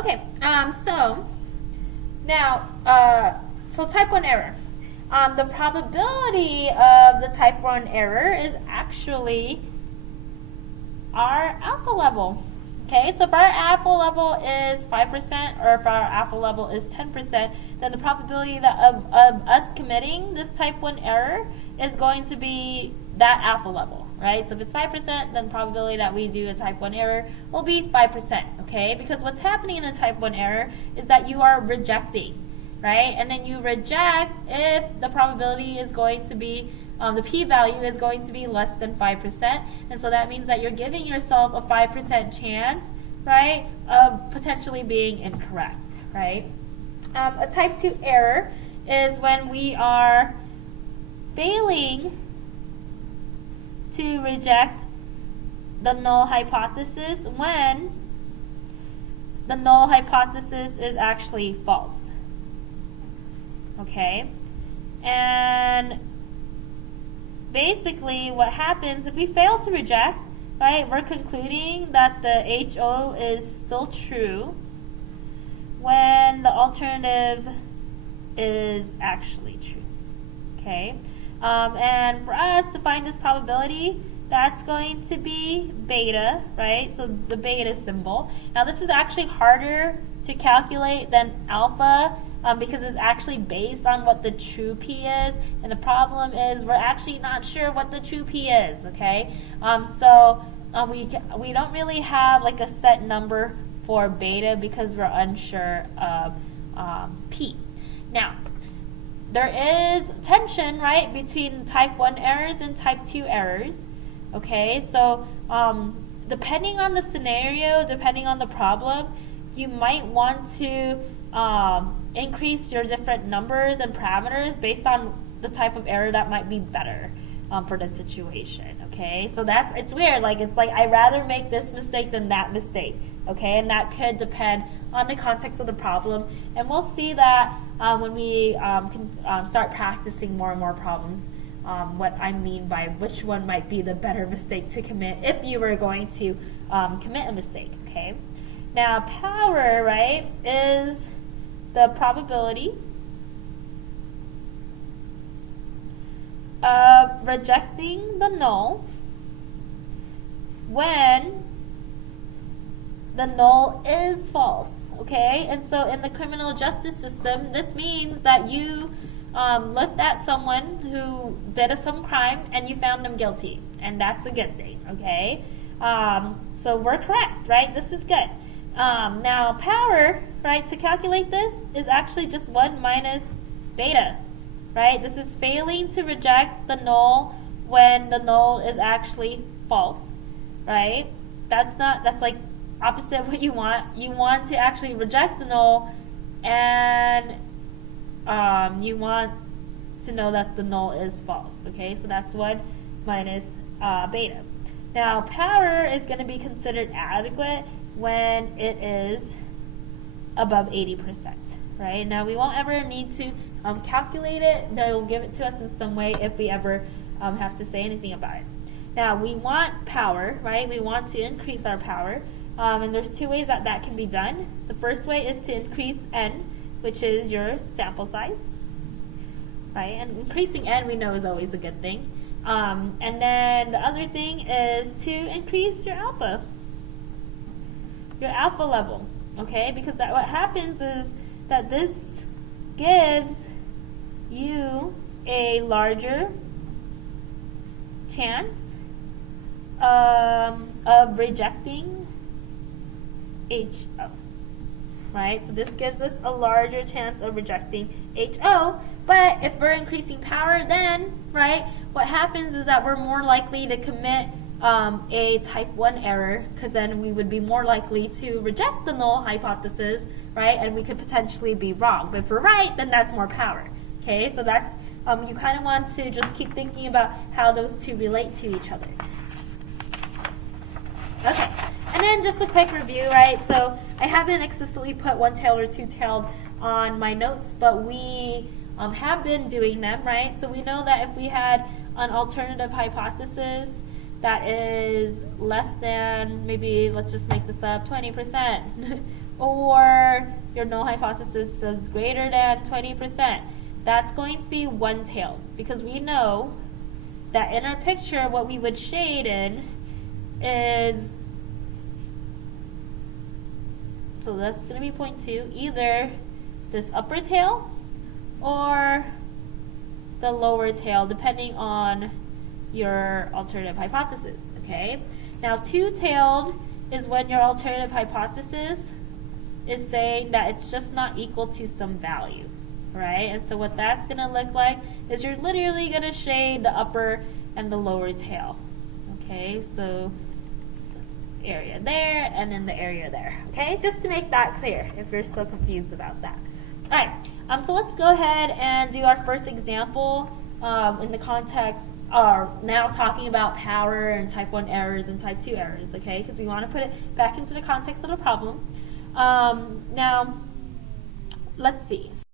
Okay, so now, so type 1 error. The probability of the type 1 error is actually our alpha level. Okay, so if our alpha level is 5% or if our alpha level is 10%, then the probability of us committing this type 1 error is going to be that alpha level, right? So if it's 5%, then the probability that we do a type 1 error will be 5%, okay? Because what's happening in a type 1 error is that you are rejecting, right? And then you reject if the probability is going to be the p-value is going to be less than 5%, and so that means that you're giving yourself a 5% chance, right, of potentially being incorrect, right? A type 2 error is when we are failing to reject the null hypothesis when the null hypothesis is actually false, okay? And basically what happens if we fail to reject, right, we're concluding that the HO is still true when the alternative is actually true, okay? And for us to find this probability, that's going to be beta, right, so the beta symbol. Now this is actually harder to calculate than alpha, because it's actually based on what the true p is, and the problem is we're actually not sure what the true p is, okay? We don't really have like a set number for beta because we're unsure of p. Now, there is tension, right, between type 1 errors and type 2 errors, okay? So depending on the scenario, depending on the problem, you might want to increase your different numbers and parameters based on the type of error that might be better for the situation, okay? So it's weird, it's like I'd rather make this mistake than that mistake, okay? And that could depend on the context of the problem, and we'll see that when we can start practicing more and more problems, what I mean by which one might be the better mistake to commit if you were going to commit a mistake, okay? Now, power, right, is the probability of rejecting the null when the null is false, okay? And so in the criminal justice system, this means that you looked at someone who did some crime and you found them guilty, and that's a good thing, okay? So we're correct, right? This is good. Now power, right, to calculate this is actually just 1 minus beta, right? This is failing to reject the null when the null is actually false, right? That's like opposite of what you want. You want to actually reject the null, and you want to know that the null is false, okay? So that's 1 minus beta. Now power is going to be considered adequate when it is above 80%, right? Now we won't ever need to calculate it. They'll give it to us in some way if we ever have to say anything about it. Now we want power, right? We want to increase our power, and there's 2 ways that can be done. The first way is to increase n, which is your sample size, right? And increasing n we know is always a good thing. And then the other thing is to increase your alpha level, okay? Because what happens is that this gives you a larger chance of rejecting HO, right? So this gives us a larger chance of rejecting HO, but if we're increasing power, then, right, what happens is that we're more likely to commit a type 1 error, because then we would be more likely to reject the null hypothesis, right, and we could potentially be wrong. But if we're right, then that's more power, okay? So that's, you kind of want to just keep thinking about how those two relate to each other. Okay, and then just a quick review, right? So I haven't explicitly put one-tailed or two-tailed on my notes, but we have been doing them, right? So we know that if we had an alternative hypothesis that is less than, maybe let's just make this up, 20%, or your null hypothesis is greater than 20%, that's going to be one-tailed, because we know that in our picture what we would shade in is, so that's going to be 0.2, either this upper tail or the lower tail, depending on your alternative hypothesis, okay? Now, two-tailed is when your alternative hypothesis is saying that it's just not equal to some value, right? And so what that's going to look like is you're literally going to shade the upper and the lower tail, okay? So area there and then the area there, okay? Just to make that clear if you're still confused about that. All right, so let's go ahead and do our first example in the context, now talking about power and type 1 errors and type 2 errors, okay? Because we want to put it back into the context of the problem. Now, let's see.